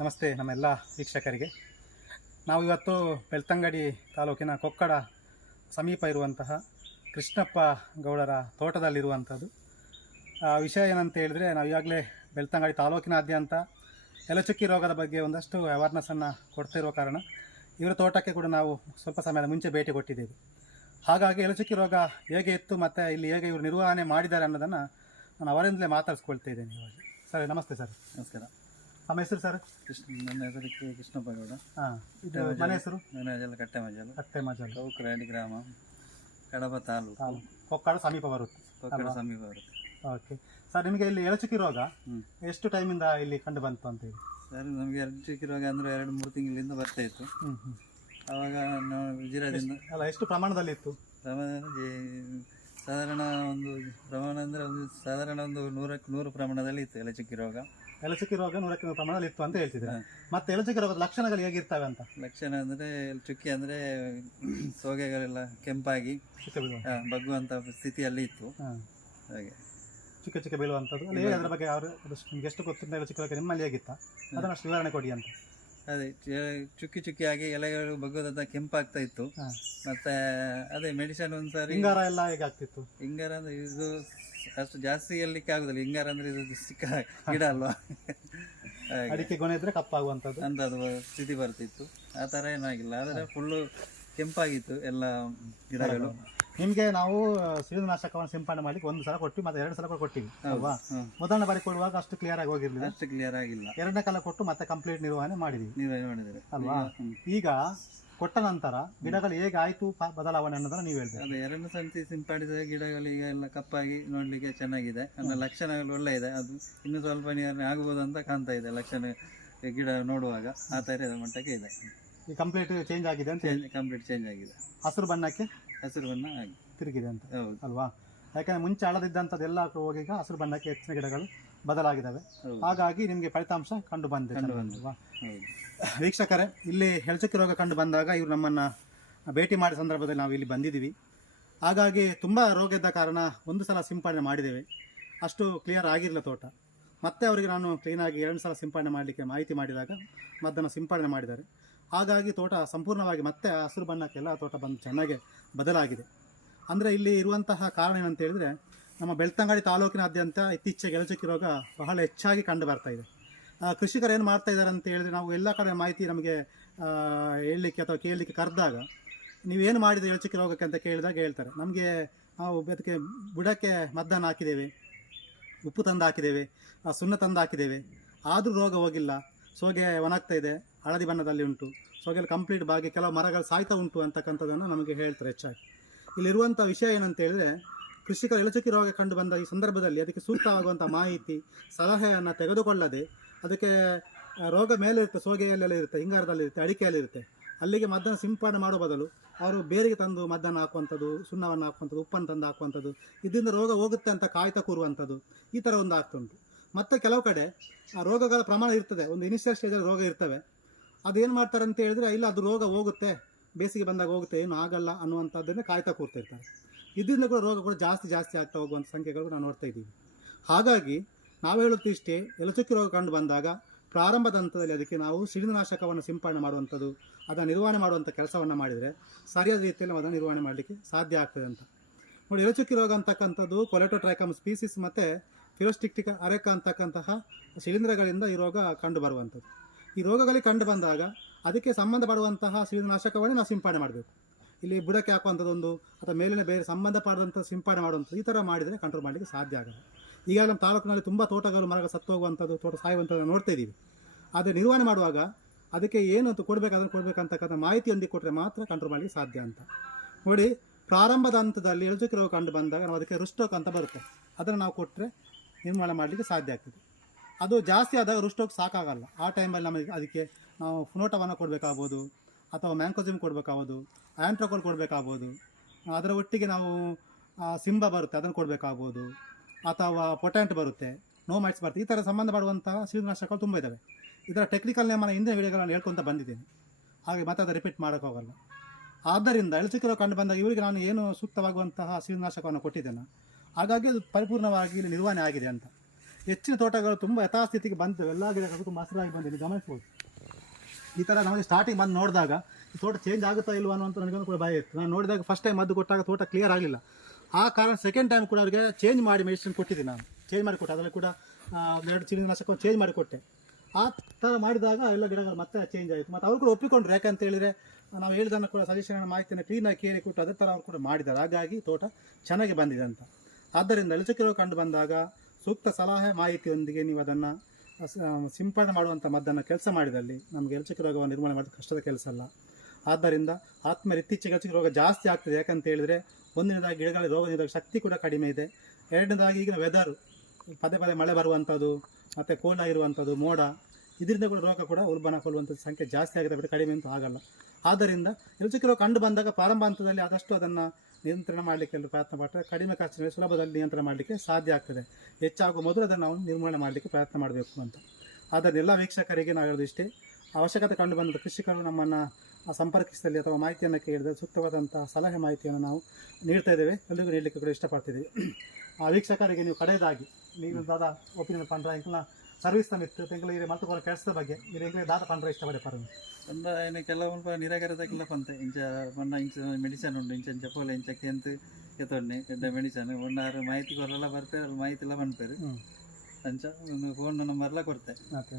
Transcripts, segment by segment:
ನಮಸ್ತೆ ನಮ್ಮೆಲ್ಲ ವೀಕ್ಷಕರಿಗೆ. ನಾವು ಇವತ್ತು ಬೆಳ್ತಂಗಡಿ ತಾಲೂಕಿನ ಕೊಕ್ಕಡ ಸಮೀಪ ಇರುವಂತಹ ಕೃಷ್ಣಪ್ಪ ಗೌಡರ ತೋಟದಲ್ಲಿರುವಂಥದ್ದು. ವಿಷಯ ಏನಂತ ಹೇಳಿದರೆ, ನಾವು ಈಗಾಗಲೇ ಬೆಳ್ತಂಗಡಿ ತಾಲೂಕಿನಾದ್ಯಂತ ಎಲೆಚುಕ್ಕಿ ರೋಗದ ಬಗ್ಗೆ ಒಂದಷ್ಟು ಅವೇರ್ನೆಸ್ಸನ್ನು ಕೊಡ್ತಿರುವ ಕಾರಣ ಇವರ ತೋಟಕ್ಕೆ ಕೂಡ ನಾವು ಸ್ವಲ್ಪ ಸಮಯದ ಮುಂಚೆ ಭೇಟಿ ಕೊಟ್ಟಿದ್ದೇವೆ. ಹಾಗಾಗಿ ಎಲೆಚುಕ್ಕಿ ರೋಗ ಹೇಗೆ ಇತ್ತು ಮತ್ತು ಇಲ್ಲಿ ಹೇಗೆ ಇವರು ನಿರ್ವಹಣೆ ಮಾಡಿದ್ದಾರೆ ಅನ್ನೋದನ್ನು ನಾನು ಅವರಿಂದಲೇ ಮಾತಾಡಿಸ್ಕೊಳ್ತಾ ಇದ್ದೇನೆ ಇವಾಗ. ಸರ್ ನಮಸ್ತೆ ಸರ್. ನಮಸ್ಕಾರ. ನಮ್ಮ ಹೆಸರು ಸರ್? ನನ್ನ ಹೆಸರು ಕೃಷ್ಣಪ್ಪ ಗೌಡ. ಇದು ಮನೆ ಹೆಸರು? ನನ್ನ ಹೆಸರು ಕಟ್ಟೆಮಜಲು, ಚೌಕರಾಡಿ ಗ್ರಾಮ, ಕಡಬ ತಾಲೂಕು, ಕೊಕ್ಕಡ ಸಮೀಪ ಬರುತ್ತೆ. ಕೊಕ್ಕಡ ಸಮೀಪ ಬರುತ್ತೆ. ಓಕೆ ಸರ್, ನಿಮಗೆ ಇಲ್ಲಿ ಎಳಚುಕ್ಕಿ ರೋಗ ಎಷ್ಟು ಟೈಮಿಂದ ಇಲ್ಲಿ ಕಂಡು ಬಂತು ಅಂತ ಹೇಳಿ? ಸರ್, ನಮಗೆ ಎಲೆಚುಕ್ಕಿ ರೋಗ ಅಂದರೆ 2-3 ತಿಂಗಳಿಂದ ಬರ್ತಾ ಇತ್ತು. ಆವಾಗ ನಾವು ವಿಜಯದಿಂದ ಅಲ್ಲ, ಎಷ್ಟು ಪ್ರಮಾಣದಲ್ಲಿ ಇತ್ತು? ಸಾಧಾರಣ ಒಂದು ಪ್ರಮಾಣ ಅಂದರೆ ಸಾಧಾರಣ ಒಂದು 100 ಪ್ರಮಾಣದಲ್ಲಿ ಇತ್ತು ಎಲೆಚುಕ್ಕಿ ರೋಗ. ಎಲೆಚುಕ್ಕಿ ರೋಗ 100 ಪ್ರಮಾಣದಲ್ಲಿ ಇತ್ತು ಅಂತ ಹೇಳ್ತಿದ್ರೆ, ಮತ್ತೆ ಎಲೆಚುಕ್ಕಿ ರೋಗದ ಲಕ್ಷಣಗಳು ಹೇಗಿರ್ತವೆ ಅಂತ? ಲಕ್ಷಣ ಅಂದರೆ ಚುಕ್ಕಿ ಅಂದರೆ ಸೋಗೆಗಳೆಲ್ಲ ಕೆಂಪಾಗಿ ಬಗ್ಗುವಂಥ ಸ್ಥಿತಿಯಲ್ಲಿ ಇತ್ತು. ಹಾಗೆ ಚಿಕ್ಕ ಚಿಕ್ಕ ಬೀಳುವಂಥದ್ದು. ಅಲ್ಲಿ ಅದರ ಬಗ್ಗೆ ಅವರು ನಿಮ್ಗೆ ಎಷ್ಟು ಗೊತ್ತಿಲ್ಲ, ಎಲೆಚುಕ್ಕಿ ರೋಗ ನಿಮ್ಮಲ್ಲಿ ಹೇಗಿತ್ತ ಅದನ್ನು ಅಷ್ಟು ವಿವರಣೆ ಕೊಡಿ ಅಂತ. ಅದೇ ಚುಕ್ಕಿ ಚುಕ್ಕಿಯಾಗಿ ಎಲೆಗಳು ಬಗ್ಗೋದಂತ ಕೆಂಪಾಗ್ತಾ ಇತ್ತು. ಮತ್ತೆ ಅದೇ ಮೆಡಿಸಿನ್ ಒಂದ್ಸಾರಿ ಹಿಂಗಾರ ಎಲ್ಲ ಹೇಗಾಗ್ತಿತ್ತು? ಹಿಂಗಾರ ಅಂದ್ರೆ ಇದು ಅಷ್ಟು ಜಾಸ್ತಿ ಎಲ್ಲಿಕ್ಕೆ ಆಗುದಿಲ್ಲ. ಹಿಂಗಾರ ಅಂದ್ರೆ ಇದು ಚಿಕ್ಕ ಗಿಡ ಅಲ್ವಾ, ಅಡಿಕೆ ಗೊನೆ ಇದ್ರೆ ಕಪ್ಪಾಗುವಂಥದ್ದು ಅಂತ ಅದು ಸ್ಥಿತಿ ಬರ್ತಿತ್ತು. ಆ ಥರ ಏನಾಗಿಲ್ಲ, ಆದರೆ ಫುಲ್ಲು ಕೆಂಪಾಗಿತ್ತು ಎಲ್ಲ ಗಿಡಗಳು. ನಿಮಗೆ ನಾವು ಶಿಲೀಂಧ್ರನಾಶಕವನ್ನು ಸಿಂಪಡಣೆ ಮಾಡಲಿಕ್ಕೆ 1 ಸಲ ಕೊಟ್ಟು ಮತ್ತೆ 2 ಸಲ ಕೂಡ ಕೊಟ್ಟಿವಿ ಅಲ್ವಾ? ಮೊದಲನೇ ಬಾರಿ ಕೊಡುವಾಗ ಅಷ್ಟು ಕ್ಲಿಯರ್ ಆಗಿ ಹೋಗಿರ್ಲಿಲ್ಲ, ಅಷ್ಟು ಕ್ಲಿಯರ್ ಆಗಿಲ್ಲ. 2ನೇ ಕಾಲ ಕೊಟ್ಟು ಮತ್ತೆ ಕಂಪ್ಲೀಟ್ ನಿರ್ವಹಣೆ ಮಾಡಿದ್ವಿ ಅಲ್ವಾ? ಈಗ ಕೊಟ್ಟ ನಂತರ ಗಿಡಗಳು ಹೇಗೆ ಆಯ್ತು ಬದಲಾವಣೆ ಅನ್ನೋದನ್ನ ನೀವು ಹೇಳ್ತೀವಿ. ಅದೇ 2 ಸಂತಿ ಸಿಂಪಡಿಸಿದ ಗಿಡಗಳಿಗೆ ಎಲ್ಲ ಕಪ್ಪಾಗಿ ನೋಡ್ಲಿಕ್ಕೆ ಚೆನ್ನಾಗಿದೆ. ನನ್ನ ಲಕ್ಷಣಗಳು ಒಳ್ಳೆ ಇದೆ. ಅದು ಇನ್ನು ಸ್ವಲ್ಪ ನೀರು ಆಗ್ಬೋದು ಅಂತ ಕಾಣ್ತಾ ಇದೆ ಲಕ್ಷಣ ಗಿಡ ನೋಡುವಾಗ. ಆ ಥರ ಮಟ್ಟಕ್ಕೆ ಇದೆ. ಈ ಕಂಪ್ಲೀಟ್ ಚೇಂಜ್ ಆಗಿದೆ ಅಂತ? ಕಂಪ್ಲೀಟ್ ಚೇಂಜ್ ಆಗಿದೆ. ಹಸಿರು ಬಣ್ಣಕ್ಕೆ ಹಸಿರು ಬಣ್ಣ ಆಗಿ ತಿರುಗಿದೆ ಅಂತ ಅಲ್ವಾ? ಯಾಕಂದ್ರೆ ಮುಂಚೆ ಹಳದಿದ್ದಂಥದ್ದೆಲ್ಲ ಹೋಗಿ ಈಗ ಹಸಿರು ಬಣ್ಣಕ್ಕೆ ಹೆಚ್ಚಿನ ಗಿಡಗಳು ಬದಲಾಗಿದ್ದಾವೆ. ಹಾಗಾಗಿ ನಿಮಗೆ ಫಲಿತಾಂಶ ಕಂಡು ಬಂದಿದೆ ಅಲ್ವಾ? ವೀಕ್ಷಕರೇ, ಇಲ್ಲಿ ಎಲೆಚುಕ್ಕಿ ರೋಗ ಕಂಡು ಬಂದಾಗ ಇವರು ನಮ್ಮನ್ನು ಭೇಟಿ ಮಾಡಿದ ಸಂದರ್ಭದಲ್ಲಿ ನಾವು ಇಲ್ಲಿ ಬಂದಿದ್ದೀವಿ. ಹಾಗಾಗಿ ತುಂಬ ರೋಗ ಇದ್ದ ಕಾರಣ 1 ಸಲ ಸಿಂಪಡಣೆ ಮಾಡಿದ್ದೇವೆ. ಅಷ್ಟು ಕ್ಲಿಯರ್ ಆಗಿರಲಿಲ್ಲ ತೋಟ. ಮತ್ತೆ ಅವರಿಗೆ ನಾನು ಕ್ಲೀನಾಗಿ 2 ಸಲ ಸಿಂಪಡಣೆ ಮಾಡಲಿಕ್ಕೆ ಮಾಹಿತಿ ಮಾಡಿದಾಗ ಮದ್ದನ್ನು ಸಿಂಪಡಣೆ ಮಾಡಿದ್ದಾರೆ. ಹಾಗಾಗಿ ತೋಟ ಸಂಪೂರ್ಣವಾಗಿ ಮತ್ತೆ ಹಸಿರು ಬಣ್ಣಕ್ಕೆಲ್ಲ ತೋಟ ಬಂದು ಚೆನ್ನಾಗಿ ಬದಲಾಗಿದೆ. ಅಂದರೆ ಇಲ್ಲಿ ಇರುವಂತಹ ಕಾರಣ ಏನಂತ ಹೇಳಿದರೆ, ನಮ್ಮ ಬೆಳ್ತಂಗಡಿ ತಾಲೂಕಿನಾದ್ಯಂತ ಇತ್ತೀಚೆಗೆ ಎಲೆಚುಕ್ಕಿ ರೋಗ ಬಹಳ ಹೆಚ್ಚಾಗಿ ಕಂಡು ಬರ್ತಾ ಇದೆ. ಕೃಷಿಕರು ಏನು ಮಾಡ್ತಾ ಇದ್ದಾರೆ ಅಂತ ಹೇಳಿದರೆ, ನಾವು ಎಲ್ಲ ಕಡೆ ಮಾಹಿತಿ ನಮಗೆ ಹೇಳಲಿಕ್ಕೆ ಅಥವಾ ಕೇಳಲಿಕ್ಕೆ ಕರೆದಾಗ ನೀವೇನು ಮಾಡಿದರೆ ಎಲೆಚುಕ್ಕಿ ರೋಗಕ್ಕೆ ಅಂತ ಕೇಳಿದಾಗ ಹೇಳ್ತಾರೆ, ನಮಗೆ ನಾವು ಅದಕ್ಕೆ ಬುಡಕ್ಕೆ ಮದ್ದನ್ನು ಹಾಕಿದ್ದೇವೆ, ಉಪ್ಪು ತಂದು ಹಾಕಿದ್ದೇವೆ, ಸುಣ್ಣ ತಂದು ಹಾಕಿದ್ದೇವೆ, ಆದರೂ ರೋಗ ಹೋಗಿಲ್ಲ, ಸೋಗೆ ಒಣಗ್ತಾ ಇದೆ, ಹಳದಿ ಬಣ್ಣದಲ್ಲಿ ಉಂಟು, ಸೋಗೆಯಲ್ಲಿ ಕಂಪ್ಲೀಟ್ ಬಾಗಿ ಕೆಲವು ಮರಗಳು ಸಾಯ್ತಾ ಉಂಟು ಅಂತಕ್ಕಂಥದ್ದನ್ನು ನಮಗೆ ಹೇಳ್ತಾರೆ ಹೆಚ್ಚಾಗಿ. ಇಲ್ಲಿರುವಂಥ ವಿಷಯ ಏನಂತ ಹೇಳಿದರೆ, ಕೃಷಿಕರು ಎಲೆಚುಕ್ಕಿ ರೋಗ ಕಂಡು ಬಂದ ಈ ಸಂದರ್ಭದಲ್ಲಿ ಅದಕ್ಕೆ ಸೂಕ್ತವಾಗುವಂಥ ಮಾಹಿತಿ ಸಲಹೆಯನ್ನು ತೆಗೆದುಕೊಳ್ಳದೆ, ಅದಕ್ಕೆ ರೋಗ ಮೇಲೆ ಇರುತ್ತೆ, ಸೋಗೆಯಲ್ಲೆಲ್ಲ ಇರುತ್ತೆ, ಹಿಂಗಾರದಲ್ಲಿರುತ್ತೆ, ಅಡಿಕೆಯಲ್ಲಿರುತ್ತೆ, ಅಲ್ಲಿಗೆ ಮದ್ದನ್ನು ಸಿಂಪಡಣೆ ಮಾಡೋ ಬದಲು ಅವರು ಬೇರಿಗೆ ತಂದು ಮದ್ದನ್ನು ಹಾಕುವಂಥದ್ದು, ಸುಣ್ಣವನ್ನು ಹಾಕುವಂಥದ್ದು, ಉಪ್ಪನ್ನು ತಂದು ಹಾಕುವಂಥದ್ದು, ಇದರಿಂದ ರೋಗ ಹೋಗುತ್ತೆ ಅಂತ ಕಾಯ್ತಾ ಕೂರುವಂಥದ್ದು, ಈ ಥರ ಒಂದು ಆಗ್ತುಂಟು. ಮತ್ತು ಕೆಲವು ಕಡೆ ಆ ರೋಗಗಳ ಪ್ರಮಾಣ ಇರ್ತದೆ, ಒಂದು ಇನಿಷಿಯಲ್ ಸ್ಟೇಜಲ್ಲಿ ರೋಗ ಇರ್ತವೆ, ಅದೇನು ಮಾಡ್ತಾರೆ ಅಂತ ಹೇಳಿದರೆ, ಇಲ್ಲ ಅದು ರೋಗ ಹೋಗುತ್ತೆ, ಬೇಸಿಗೆ ಬಂದಾಗ ಹೋಗುತ್ತೆ, ಏನು ಆಗಲ್ಲ ಅನ್ನುವಂಥದ್ದನ್ನೇ ಕಾಯ್ತಾ ಕೂರ್ತಿರ್ತಾರೆ. ಇದರಿಂದ ಕೂಡ ರೋಗ ಕೂಡ ಜಾಸ್ತಿ ಆಗ್ತಾ ಹೋಗುವಂಥ ಸಂಖ್ಯೆಗಳು ನಾವು ನೋಡ್ತಾ ಇದ್ದೀವಿ. ಹಾಗಾಗಿ ನಾವು ಹೇಳುತ್ತೆ ಇಷ್ಟೇ, ಎಲೆಚುಕ್ಕಿ ರೋಗ ಕಂಡು ಬಂದಾಗ ಪ್ರಾರಂಭದ ಹಂತದಲ್ಲಿ ಅದಕ್ಕೆ ನಾವು ಶಿಲೀಂಧ್ರನಾಶಕವನ್ನು ಸಿಂಪಡಣೆ ಮಾಡುವಂಥದ್ದು, ಅದನ್ನು ನಿರ್ವಹಣೆ ಮಾಡುವಂಥ ಕೆಲಸವನ್ನು ಮಾಡಿದರೆ ಸರಿಯಾದ ರೀತಿಯಲ್ಲಿ ಅದನ್ನು ನಿರ್ವಹಣೆ ಮಾಡಲಿಕ್ಕೆ ಸಾಧ್ಯ ಆಗ್ತದೆ ಅಂತ ನೋಡಿ. ಎಲೆಚುಕ್ಕಿ ರೋಗ ಅಂತಕ್ಕಂಥದ್ದು ಕೊಲೆಟೋಟ್ರೈಕಮ್ ಸ್ಪೀಸಿಸ್ ಮತ್ತು ಫಿಲೋಸ್ಟಿಕ್ಟಿಕಾ ಅರೆಕಾ ಅಂತಕ್ಕಂತಹ ಶಿಲೀಂಧ್ರಗಳಿಂದ ಈ ರೋಗ ಕಂಡು ಬರುವಂಥದ್ದು. ಈ ರೋಗಗಳಿಗೆ ಕಂಡು ಬಂದಾಗ ಅದಕ್ಕೆ ಸಂಬಂಧಪಡುವಂತಹ ಶಿಲೀಂಧ್ರನಾಶಕವನ್ನೇ ನಾವು ಸಿಂಪಡಣೆ ಮಾಡಬೇಕು. ಇಲ್ಲಿ ಬುಡಕ್ಕೆ ಹಾಕುವಂಥದ್ದೊಂದು ಅಥವಾ ಮೇಲಿನ ಬೇರೆ ಸಂಬಂಧಪಡುವಂಥ ಸಿಂಪಡಣೆ ಮಾಡುವಂಥದ್ದು, ಈ ಥರ ಮಾಡಿದರೆ ಕಂಟ್ರೋಲ್ ಮಾಡಲಿಕ್ಕೆ ಸಾಧ್ಯ ಆಗಲ್ಲ. ಈಗ ನಮ್ಮ ತಾಲೂಕಿನಲ್ಲಿ ತುಂಬ ತೋಟಗಳು ಮರಗಳು ಸತ್ತು ಹೋಗುವಂಥದ್ದು, ತೋಟ ಸಾಯುವಂಥದ್ದು ನೋಡ್ತಾ ಇದ್ದೀವಿ. ಆದರೆ ನಿರ್ವಹಣೆ ಮಾಡುವಾಗ ಅದಕ್ಕೆ ಏನು ಕೊಡಬೇಕು, ಅದನ್ನು ಕೊಡಬೇಕಂತಕ್ಕಂಥ ಮಾಹಿತಿಯೊಂದಿಗೆ ಕೊಟ್ಟರೆ ಮಾತ್ರ ಕಂಟ್ರೋಲ್ ಮಾಡಲಿಕ್ಕೆ ಸಾಧ್ಯ ಅಂತ ನೋಡಿ. ಪ್ರಾರಂಭದ ಹಂತದಲ್ಲಿ ಎಲೆಚುಕ್ಕಿ ರೋಗ ಕಂಡು ಬಂದಾಗ ನಾವು ಅದಕ್ಕೆ ರುಸ್ಟೋಕ್ ಅಂತ ಬರುತ್ತೆ, ಅದನ್ನು ನಾವು ಕೊಟ್ಟರೆ ನಿರ್ವಹಣೆ ಮಾಡಲಿಕ್ಕೆ ಸಾಧ್ಯ ಆಗ್ತದೆ. ಅದು ಜಾಸ್ತಿ ಆದಾಗ ರುಸ್ಟೋಕ್ ಸಾಕಾಗಲ್ಲ. ಆ ಟೈಮಲ್ಲಿ ನಮಗೆ ಅದಕ್ಕೆ ನಾವು ಫುನೋಟವನ್ನು ಕೊಡಬೇಕಾಗ್ಬೋದು, ಅಥವಾ ಮ್ಯಾಂಕೋಜಿಮ್ ಕೊಡಬೇಕಾಗ್ಬೋದು, ಆ್ಯಂಟ್ರೋಕೋಲ್ ಕೊಡಬೇಕಾಗ್ಬೋದು, ಅದರ ಒಟ್ಟಿಗೆ ನಾವು ಸಿಂಬ ಬರುತ್ತೆ ಅದನ್ನು ಕೊಡಬೇಕಾಗ್ಬೋದು, ಅಥವಾ ಪೊಟ್ಯಾಂಟ್ ಬರುತ್ತೆ, ನೋಮೈಟ್ಸ್ ಬರುತ್ತೆ. ಈ ಥರ ಸಂಬಂಧಪಡುವಂತಹ ಶಿಲೀಂಧ್ರನಾಶಕಗಳು ತುಂಬ ಇದ್ದಾವೆ. ಇದರ ಟೆಕ್ನಿಕಲ್ ನೇಮನ ಹಿಂದಿನ ವಿಡಿಯೋಗಳನ್ನು ಹೇಳ್ಕೊತ ಬಂದಿದ್ದೀನಿ, ಹಾಗೆ ಮತ್ತೆ ಅದು ರಿಪೀಟ್ ಮಾಡೋಕ್ಕಾಗಲ್ಲ. ಆದ್ದರಿಂದ ಎಲೆಚುಕ್ಕಿ ರೋಗ ಕಂಡು ಬಂದಾಗ ಇವರಿಗೆ ನಾನು ಏನು ಸೂಕ್ತವಾಗುವಂತಹ ಶಿಲೀಂಧ್ರನಾಶಕವನ್ನು ಕೊಟ್ಟಿದ್ದೇನೆ, ಹಾಗಾಗಿ ಅದು ಪರಿಪೂರ್ಣವಾಗಿ ಇಲ್ಲಿ ನಿರ್ವಹಣೆ ಆಗಿದೆ ಅಂತ. ಹೆಚ್ಚಿನ ತೋಟಗಳು ತುಂಬ ಯಥಾಸ್ಥಿತಿಗೆ ಬಂದಿವೆ, ಎಲ್ಲ ಗಿಡಗಳು ತುಂಬ ಹಸಿರಾಗಿ ಬಂದಿದೆ, ಗಮನಿಸ್ಬೋದು. ಈ ಥರ ನಮಗೆ ಸ್ಟಾರ್ಟಿಂಗ್ ಬಂದು ನೋಡಿದಾಗ ಈ ತೋಟ ಚೇಂಜ್ ಆಗುತ್ತಾ ಇಲ್ವಾ ಅನ್ನುವಂಥ ನನಗೊಂದು ಕೂಡ ಭಯ ಇತ್ತು. ನಾನು ನೋಡಿದಾಗ ಫಸ್ಟ್ ಟೈಮ್ ಮದ್ದು ಕೊಟ್ಟಾಗ ತೋಟ ಕ್ಲಿಯರ್ ಆಗಲಿಲ್ಲ. ಆ ಕಾರಣ ಸೆಕೆಂಡ್ ಟೈಮ್ ಕೂಡ ಅವರಿಗೆ ಚೇಂಜ್ ಮಾಡಿ ಮೆಡಿಸಿನ್ ಕೊಟ್ಟಿದ್ದೆ, ನಾನು ಚೇಂಜ್ ಮಾಡಿ ಕೊಟ್ಟೆ. ಅದರಲ್ಲಿ ಕೂಡ 2 ಚೀನಿನಾಶಕ ಚೇಂಜ್ ಮಾಡಿ ಕೊಟ್ಟೆ. ಆ ಥರ ಮಾಡಿದಾಗ ಎಲ್ಲ ಗಿಡಗಳು ಮತ್ತೆ ಚೇಂಜ್ ಆಯಿತು. ಮತ್ತು ಅವರು ಕೂಡ ಒಪ್ಪಿಕೊಂಡ್ರು, ಯಾಕಂತ ಹೇಳಿದರೆ ನಾವು ಹೇಳಿದನ್ನು ಕೂಡ ಸಜೆಷನ್ ಮಾಹಿತಿಯನ್ನು ಕ್ಲೀನಾಗಿ ಕೇಳಿ ಕೊಟ್ಟು ಅದೇ ಥರ ಅವರು ಕೂಡ ಮಾಡಿದ್ದಾರೆ. ಹಾಗಾಗಿ ತೋಟ ಚೆನ್ನಾಗಿ ಬಂದಿದೆ ಅಂತ. ಆದ್ದರಿಂದ ಎಳಚಕ್ಕೆ ರೋಗ ಕಂಡು ಬಂದಾಗ ಸೂಕ್ತ ಸಲಹೆ ಮಾಹಿತಿಯೊಂದಿಗೆ ನೀವು ಅದನ್ನು ಸಿಂಪಡಣೆ ಮಾಡುವಂಥ ಮದ್ದನ್ನು ಕೆಲಸ ಮಾಡಿದಲ್ಲಿ ನಮಗೆ ಎಳಚಕ್ಕೆ ರೋಗವನ್ನು ನಿರ್ಮೂಲನೆ ಮಾಡೋದು ಕಷ್ಟದ ಕೆಲಸ ಅಲ್ಲ. ಆದ್ದರಿಂದ ಆತ್ಮೀಯರು, ಇತ್ತೀಚೆಗೆ ಎಳಚಕ್ಕೆ ರೋಗ ಜಾಸ್ತಿ ಆಗ್ತದೆ. ಯಾಕಂತ ಹೇಳಿದರೆ ಒಂದನೇದಾಗಿ ಗಿಡಗಳಲ್ಲಿ ರೋಗ ನಿರೋಧಕ ಶಕ್ತಿ ಕೂಡ ಕಡಿಮೆ ಇದೆ. ಎರಡನೇದಾಗಿ ಈಗಿನ ವೆದರು ಪದೇ ಪದೇ ಮಳೆ ಬರುವಂಥದ್ದು ಮತ್ತು ಕೋಲ್ಡ್ ಆಗಿರುವಂಥದ್ದು, ಮೋಡ, ಇದರಿಂದ ಕೂಡ ರೋಗ ಕೂಡ ಉಲ್ಬಣಗೊಳ್ಳುವಂಥ ಸಂಖ್ಯೆ ಜಾಸ್ತಿ ಆಗಿದೆ, ಬಿಟ್ಟು ಕಡಿಮೆ ಅಂತೂ ಆಗಲ್ಲ. ಆದ್ದರಿಂದ ಎಳಚಕ್ಕೆ ರೋಗ ಕಂಡು ಬಂದಾಗ ಪ್ರಾರಂಭ ಹಂತದಲ್ಲಿ ಆದಷ್ಟು ಅದನ್ನು ನಿಯಂತ್ರಣ ಮಾಡಲಿಕ್ಕೆ ಪ್ರಯತ್ನ ಪಟ್ಟರೆ ಕಡಿಮೆ ಖರ್ಚಿನಲ್ಲಿ ಸುಲಭದಲ್ಲಿ ನಿಯಂತ್ರಣ ಮಾಡಲಿಕ್ಕೆ ಸಾಧ್ಯ ಆಗ್ತದೆ. ಹೆಚ್ಚಾಗುವ ಮೊದಲು ಅದನ್ನು ನಾವು ನಿರ್ಮೂಲನೆ ಮಾಡಲಿಕ್ಕೆ ಪ್ರಯತ್ನ ಮಾಡಬೇಕು ಅಂತ. ಆದ್ದರಿಂದ ಎಲ್ಲ ವೀಕ್ಷಕರಿಗೆ ನಾವು ಹೇಳೋದು ಇಷ್ಟೇ, ಅವಶ್ಯಕತೆ ಕಂಡು ಬಂದ ಕೃಷಿಕರು ನಮ್ಮನ್ನು ಸಂಪರ್ಕಿಸಿದಲ್ಲಿ ಅಥವಾ ಮಾಹಿತಿಯನ್ನು ಕೇಳಿದರೆ ಸೂಕ್ತವಾದಂಥ ಸಲಹೆ ಮಾಹಿತಿಯನ್ನು ನಾವು ನೀಡ್ತಾ ಇದ್ದೇವೆ, ಎಲ್ಲರಿಗೂ ನೀಡಲಿಕ್ಕೆ ಕೂಡ ಇಷ್ಟಪಡ್ತಿದ್ದೀವಿ. ಆ ವೀಕ್ಷಕರಿಗೆ ನೀವು ಕಡೆಯದಾಗಿ ನೀವು ದಾದ ಒಪಿನಿಯನ್ ಪಂಡ್ರೆ ಇಂಕಲ್ನ ಸರ್ವಿಸ್ ತಮ್ಮಿತ್ತು ತೆಂಕಲು ಇರೇ ಮತ್ತು ಕೂಡ ಕೆಲಸದ ಬಗ್ಗೆ మీరు ಎಂಕಲೆ ದಾದ ಪಂಡ್ರೆ ಇಷ್ಟಪಡೆ ಪರಂದು ಅಂದ ఆయన ಕೆಲವೊಂದು ನಿರಾಕರಿಸಕ್ಕಿಲ್ಲ ಪಂತೆ ಇಂಚ ಮೊನ್ನ ಇಂಚ ಮೆಡಿಸನ್ ಉಂಡು ಇಂಚ ಪೋಲೆ ಇಂಚ ಕೆಂತು ಎತ್ತೊಡ್ನೆ ಎಡ್ಡ ಮೆಡಿಸನ್ ಒಂದಾರು ಮಾಹಿತಿ ಕೊರಲ್ಲ ಬರ್ತಾರೆ, ಅಲ್ಲಿ ಮಾಹಿತಿ ಎಲ್ಲ ಬಂದ್ಪೇರು ಅಂಚ ಒಂದು ಫೋನ್ ನಂಬರ್ಲ ಕೊಡ್ತೆ. ಓಕೆ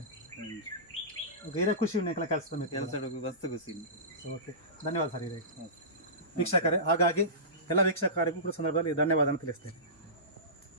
ಬೇರೆ ಖುಷಿ ಉಂಟು ಕೆಲಸದ ಕೆಲಸ ವಸ್ತು ಖುಷಿ. ಓಕೆ, ಧನ್ಯವಾದ ಸರ್. ವೀಕ್ಷಕರೇ, ಹಾಗಾಗಿ ಎಲ್ಲ ವೀಕ್ಷಕರಿಗೂ ಕೂಡ ಸಂದರ್ಭದಲ್ಲಿ ಧನ್ಯವಾದ ತಿಳಿಸ್ತೇನೆ.